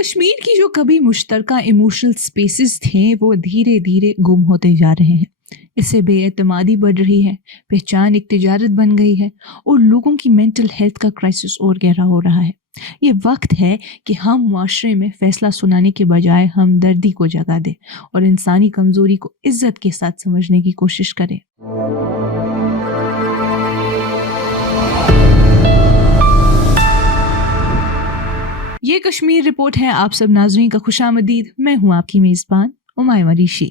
कश्मीर की जो कभी मुश्तरका इमोशनल स्पेसेस थे वो धीरे धीरे गुम होते जा रहे हैं। इससे बेएतमादी बढ़ रही है, पहचान एक तिजारत बन गई है और लोगों की मेंटल हेल्थ का क्राइसिस और गहरा हो रहा है। ये वक्त है कि हम माशरे में फैसला सुनाने के बजाय हमदर्दी को जगह दें और इंसानी कमजोरी को इज्जत के साथ समझने की कोशिश करें। ये कश्मीर रिपोर्ट है। आप सब नाज़रीन का खुशामदीद। मैं हूँ आपकी मेज़बान उमायमा ऋषि।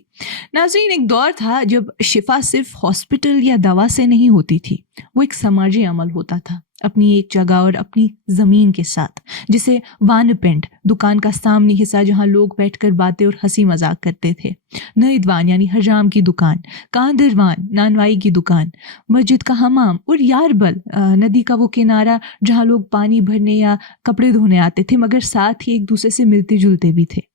नाज़रीन, एक दौर था जब शिफा सिर्फ हॉस्पिटल या दवा से नहीं होती थी, वो एक समाजी अमल होता था, अपनी एक जगह और अपनी ज़मीन के साथ, जिसे वानपेंट, दुकान का सामने हिस्सा जहाँ लोग बैठकर बातें और हंसी मजाक करते थे, नईदवान यानी हजाम की दुकान, कांदरवान नानवाई की दुकान, मस्जिद का हमाम और यारबल नदी का वो किनारा जहाँ लोग पानी भरने या कपड़े धोने आते थे मगर साथ ही एक दूसरे से मिलते जुलते भी थे।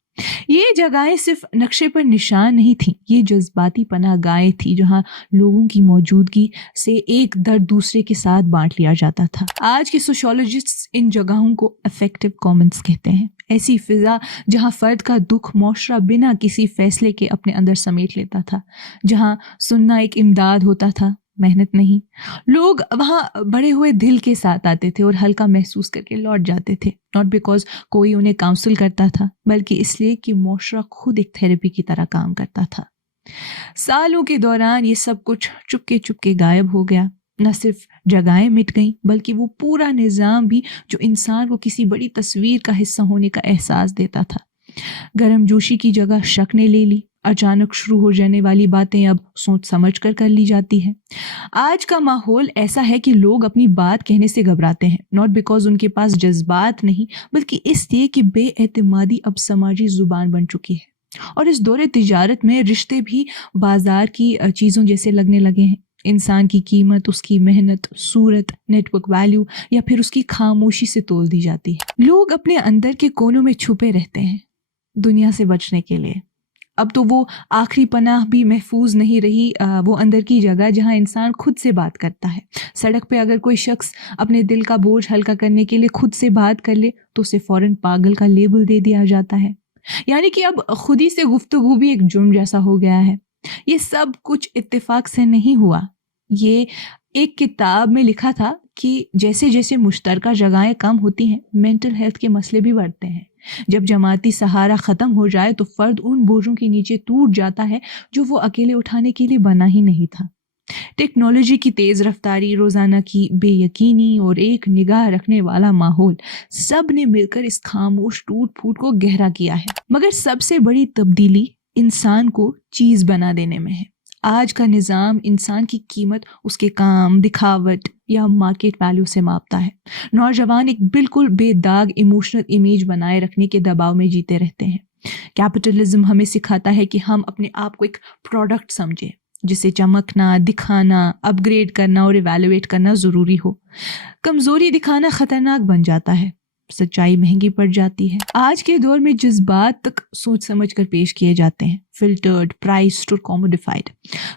ये जगहें सिर्फ नक्शे पर निशान नहीं थी, ये जज्बाती पनाहगाहें थी जहाँ लोगों की मौजूदगी से एक दर्द दूसरे के साथ बांट लिया जाता था। आज के सोशियोलॉजिस्ट्स इन जगहों को अफेक्टिव कॉमन्स कहते हैं। ऐसी फिजा जहाँ फर्द का दुख मुआशरा बिना किसी फैसले के अपने अंदर समेट लेता था, जहाँ सुनना एक इमदाद होता था, मेहनत नहीं। लोग वहाँ बड़े हुए दिल के साथ आते थे और हल्का महसूस करके लौट जाते थे, नॉट बिकॉज कोई उन्हें काउंसिल करता था, बल्कि इसलिए कि मुआशरा खुद एक थेरेपी की तरह काम करता था। सालों के दौरान ये सब कुछ चुपके चुपके गायब हो गया। न सिर्फ जगहें मिट गईं, बल्कि वो पूरा निज़ाम भी जो इंसान को किसी बड़ी तस्वीर का हिस्सा होने का एहसास देता था। गर्मजोशी की जगह शक ने ले ली। अचानक शुरू हो जाने वाली बातें अब सोच समझ कर ली जाती है। आज का माहौल ऐसा है कि लोग अपनी बात कहने से घबराते हैं, नॉट बिकॉज उनके पास जज्बात नहीं, बल्कि इसलिए कि बेएतमादी अब समाजी जुबान बन चुकी है और इस दौरे तिजारत में रिश्ते भी बाजार की चीज़ों जैसे लगने लगे हैं। इंसान की कीमत उसकी मेहनत, सूरत, नेटवर्क वैल्यू या फिर उसकी खामोशी से तोल दी जाती है। लोग अपने अंदर के कोनों में छुपे रहते हैं दुनिया से बचने के लिए। अब तो वो आखिरी पनाह भी महफूज नहीं रही, वो अंदर की जगह जहाँ इंसान खुद से बात करता है। सड़क पे अगर कोई शख्स अपने दिल का बोझ हल्का करने के लिए खुद से बात कर ले तो उसे फौरन पागल का लेबल दे दिया जाता है। यानी कि अब खुद ही से गुफ्तगू भी एक जुर्म जैसा हो गया है। ये सब कुछ इत्तेफाक से नहीं हुआ। ये एक किताब में लिखा था कि जैसे जैसे मुश्तरका जगहें कम होती हैं, मेंटल हेल्थ के मसले भी बढ़ते हैं। जब जमाती सहारा ख़त्म हो जाए तो फ़र्द उन बोझों के नीचे टूट जाता है जो वो अकेले उठाने के लिए बना ही नहीं था। टेक्नोलॉजी की तेज़ रफ्तारी, रोज़ाना की बेयकीनी और एक निगाह रखने वाला माहौल, सब ने मिलकर इस खामोश टूट फूट को गहरा किया है। मगर सबसे बड़ी तब्दीली इंसान को चीज़ बना देने में है। आज का निज़ाम इंसान की कीमत उसके काम, दिखावट या मार्केट वैल्यू से मापता है। नौजवान एक बिल्कुल बेदाग इमोशनल इमेज बनाए रखने के दबाव में जीते रहते हैं। कैपिटलिज्म हमें सिखाता है कि हम अपने आप को एक प्रोडक्ट समझें, जिसे चमकना, दिखाना, अपग्रेड करना और इवैल्यूएट करना ज़रूरी हो। कमज़ोरी दिखाना ख़तरनाक बन जाता है, सच्चाई महंगी पड़ जाती है। आज के दौर में जज्बात तक सोच समझ कर पेश किए जाते हैं, फिल्टर्ड, प्राइस्ड और कॉमोडिफाइड।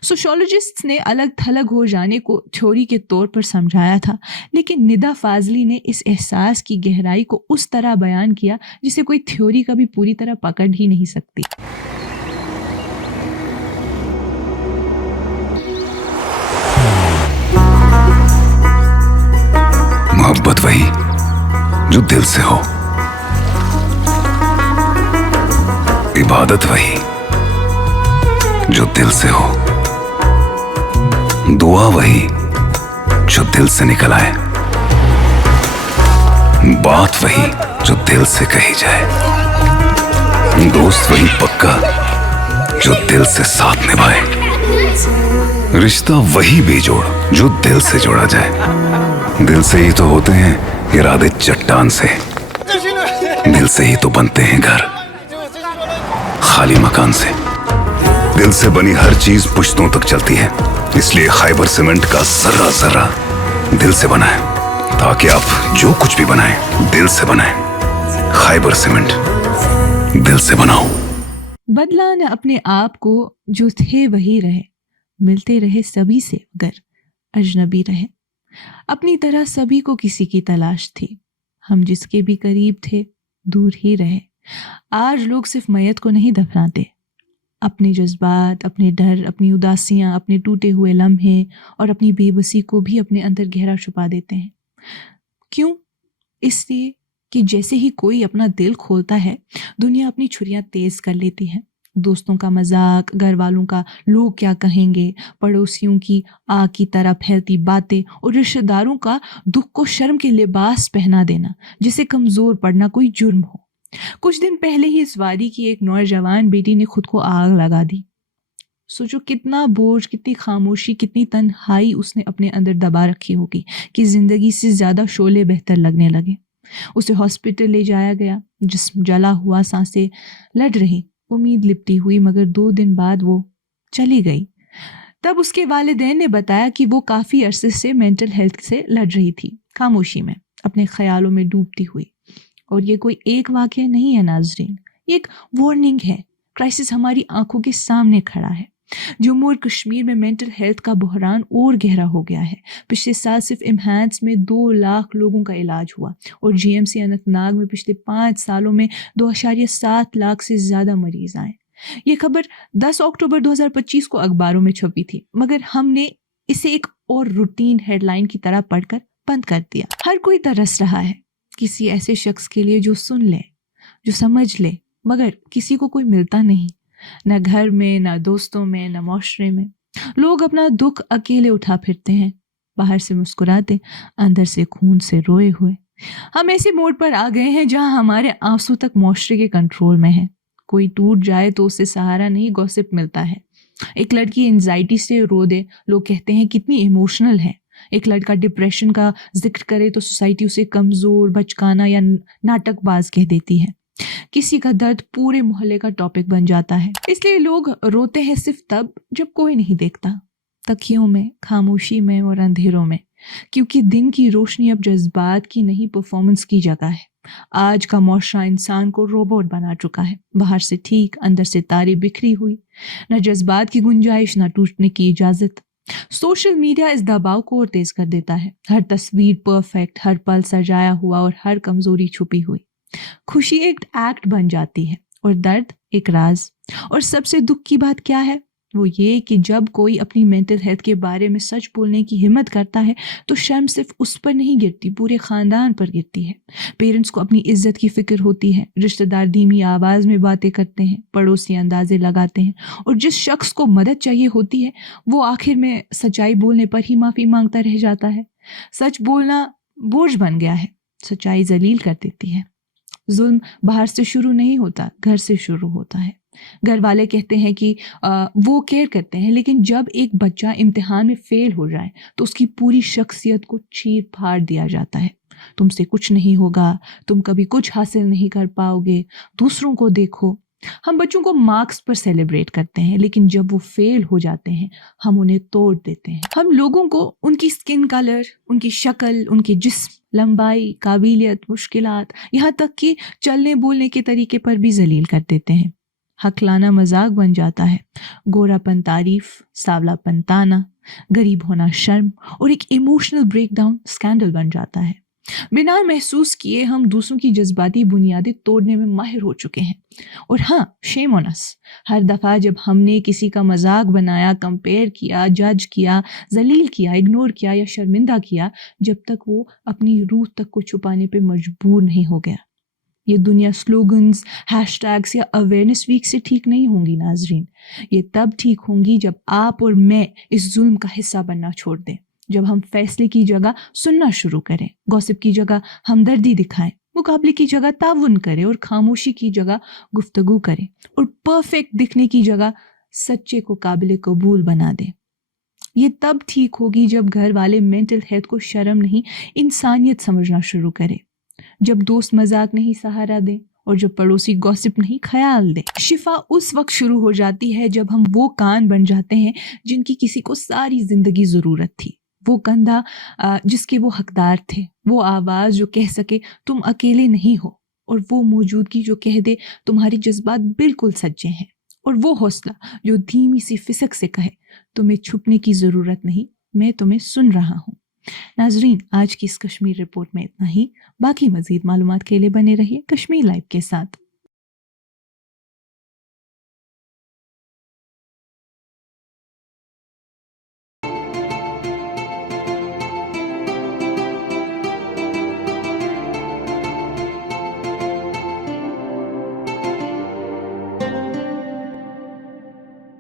सोशियोलॉजिस्ट्स ने अलग थलग हो जाने को थ्योरी के तौर पर समझाया था, लेकिन निदा फाजली ने इस एहसास की गहराई को उस तरह बयान किया जिसे कोई थ्योरी कभी पूरी तरह पकड़ ही नहीं सकती। मोहब्बत वही जो दिल से हो, इबादत वही जो दिल से हो, दुआ वही जो दिल से निकल आए, बात वही जो दिल से कही जाए, दोस्त वही पक्का जो दिल से साथ निभाए, रिश्ता वही बेजोड़ जो दिल से जोड़ा जाए। दिल से ही तो होते हैं इरादे चट्टान से, दिल से ही तो बनते हैं घर खाली मकान से। दिल से बनी हर चीज पुश्तों तक चलती है, इसलिए खैबर सीमेंट का जर्रा जर्रा दिल से बना है, ताकि आप जो कुछ भी बनाएं दिल से बनाएं। खैबर सीमेंट, दिल से बनाओ। बदला न अपने आप को, जो थे वही रहे, मिलते रहे सभी से मगर अजनबी रहे। अपनी तरह सभी को किसी की तलाश थी, हम जिसके भी करीब थे दूर ही रहे। आज लोग सिर्फ मैयत को नहीं दफनाते, अपने जज्बात, अपने डर, अपनी उदासियाँ, अपने टूटे हुए लम्हे और अपनी बेबसी को भी अपने अंदर गहरा छुपा देते हैं। क्यों? इसलिए कि जैसे ही कोई अपना दिल खोलता है, दुनिया अपनी छुरियां तेज कर लेती है। दोस्तों का मजाक, घर वालों का लोग क्या कहेंगे, पड़ोसियों की आग की तरह फैलती बातें और रिश्तेदारों का दुख को शर्म के लिबास पहना देना, जिसे कमजोर पड़ना कोई जुर्म हो। कुछ दिन पहले ही इस वादी की एक नौजवान बेटी ने खुद को आग लगा दी। सोचो कितना बोझ, कितनी खामोशी, कितनी तन्हाई उसने अपने अंदर दबा रखी होगी कि जिंदगी से ज्यादा शोले बेहतर लगने लगे। उसे हॉस्पिटल ले जाया गया, जिस्म जला हुआ, सांसें लड़ रही, उम्मीद लिपटी हुई, मगर 2 दिन बाद वो चली गई। तब उसके वालिदैन ने बताया कि वो काफ़ी अरसे से मेंटल हेल्थ से लड़ रही थी, खामोशी में, अपने ख्यालों में डूबती हुई। और ये कोई एक वाक़या नहीं है नाजरीन, ये एक वार्निंग है। क्राइसिस हमारी आंखों के सामने खड़ा है। जम्मू और कश्मीर में मेंटल हेल्थ का बहरान और गहरा हो गया है। पिछले साल सिर्फ इम्हांस में 2 लाख लोगों का इलाज हुआ और जीएमसी अनंतनाग में पिछले 5 सालों में 2.7 लाख से ज़्यादा मरीज आए। ये खबर 10 अक्टूबर 2025 को अखबारों में छपी थी, मगर हमने इसे एक और रूटीन हेडलाइन की तरह पढ़कर बंद कर दिया। हर कोई तरस रहा है किसी ऐसे शख्स के लिए जो सुन ले, जो समझ ले, मगर किसी को कोई मिलता नहीं, न घर में, न दोस्तों में, न माशरे में। लोग अपना दुख अकेले उठा फिरते हैं, बाहर से मुस्कुराते, अंदर से खून से रोए हुए। हम ऐसे मोड पर आ गए हैं जहां हमारे आंसू तक माशरे के कंट्रोल में है। कोई टूट जाए तो उससे सहारा नहीं, गॉसिप मिलता है। एक लड़की एंजाइटी से रो दे, लोग कहते हैं कितनी इमोशनल है। एक लड़का डिप्रेशन का जिक्र करे तो सोसाइटी उसे कमजोर, बचकाना या नाटकबाज कह देती है। किसी का दर्द पूरे मोहल्ले का टॉपिक बन जाता है। इसलिए लोग रोते हैं सिर्फ तब जब कोई नहीं देखता, तकियों में, खामोशी में और अंधेरों में, क्योंकि दिन की रोशनी अब जज्बात की नहीं, परफॉर्मेंस की जगह है। आज का मुआशरा इंसान को रोबोट बना चुका है, बाहर से ठीक, अंदर से तारे बिखरी हुई, न जज्बात की गुंजाइश, न टूटने की इजाजत। सोशल मीडिया इस दबाव को और तेज कर देता है। हर तस्वीर परफेक्ट, हर पल सजाया हुआ और हर कमजोरी छुपी हुई। खुशी एक एक्ट बन जाती है और दर्द एक राज। और सबसे दुख की बात क्या है, वो ये कि जब कोई अपनी मेंटल हेल्थ के बारे में सच बोलने की हिम्मत करता है तो शर्म सिर्फ उस पर नहीं गिरती, पूरे खानदान पर गिरती है। पेरेंट्स को अपनी इज्जत की फिक्र होती है, रिश्तेदार धीमी आवाज में बातें करते हैं, पड़ोसी अंदाजे लगाते हैं, और जिस शख्स को मदद चाहिए होती है वो आखिर में सच्चाई बोलने पर ही माफी मांगता रह जाता है। सच बोलना बोझ बन गया है, सच्चाई जलील कर देती है। जुल्म बाहर से शुरू नहीं होता, घर से शुरू होता है। घर वाले कहते हैं कि वो केयर करते हैं, लेकिन जब एक बच्चा इम्तिहान में फेल हो जाए तो उसकी पूरी शख्सियत को चीर फाड़ दिया जाता है। तुमसे कुछ नहीं होगा, तुम कभी कुछ हासिल नहीं कर पाओगे, दूसरों को देखो। हम बच्चों को मार्क्स पर सेलिब्रेट करते हैं, लेकिन जब वो फेल हो जाते हैं हम उन्हें तोड़ देते हैं। हम लोगों को उनकी स्किन कलर, उनकी शक्ल, उनके जिस्म, लंबाई, काबिलियत, मुश्किलात, यहाँ तक कि चलने बोलने के तरीके पर भी जलील कर देते हैं। हकलाना मजाक बन जाता है, गोरापन तारीफ, सावलापन ताना, गरीब होना शर्म, और एक इमोशनल ब्रेकडाउन स्कैंडल बन जाता है। बिना महसूस किए हम दूसरों की जज्बाती बुनियादें तोड़ने में माहिर हो चुके हैं। और हाँ, शेम ऑन अस, हर दफ़ा जब हमने किसी का मजाक बनाया, कंपेयर किया, जज किया, जलील किया, इग्नोर किया या शर्मिंदा किया, जब तक वो अपनी रूह तक को छुपाने पे मजबूर नहीं हो गया। ये दुनिया स्लोगन्स, हैशटैग्स या अवेयरनेस वीक से ठीक नहीं होंगी नाजरीन। ये तब ठीक होंगी जब आप और मैं इस जुल्म का हिस्सा बनना छोड़ दें, जब हम फैसले की जगह सुनना शुरू करें, गॉसिप की जगह हमदर्दी दिखाएं, मुकाबले की जगह ताउन करें, और खामोशी की जगह गुफ्तगू करें, और परफेक्ट दिखने की जगह सच्चे को काबिल कबूल बना दें। ये तब ठीक होगी जब घर वाले मेंटल हेल्थ को शर्म नहीं, इंसानियत समझना शुरू करें, जब दोस्त मजाक नहीं सहारा दें, और जब पड़ोसी गॉसिप नहीं ख्याल दे। शिफा उस वक्त शुरू हो जाती है जब हम वो कान बन जाते हैं जिनकी किसी को सारी जिंदगी जरूरत थी, वो कंधा जिसके वो हकदार थे, वो आवाज जो कह सके तुम अकेले नहीं हो, और वो मौजूदगी जो कह दे तुम्हारे जज्बात बिल्कुल सच्चे हैं, और वो हौसला जो धीमी सी फिसक से कहे तुम्हें छुपने की जरूरत नहीं, मैं तुम्हें सुन रहा हूँ। नाजरीन, आज की इस कश्मीर रिपोर्ट में इतना ही। बाकी मजीद मालूमात के लिए बने रहिए कश्मीर लाइव के साथ।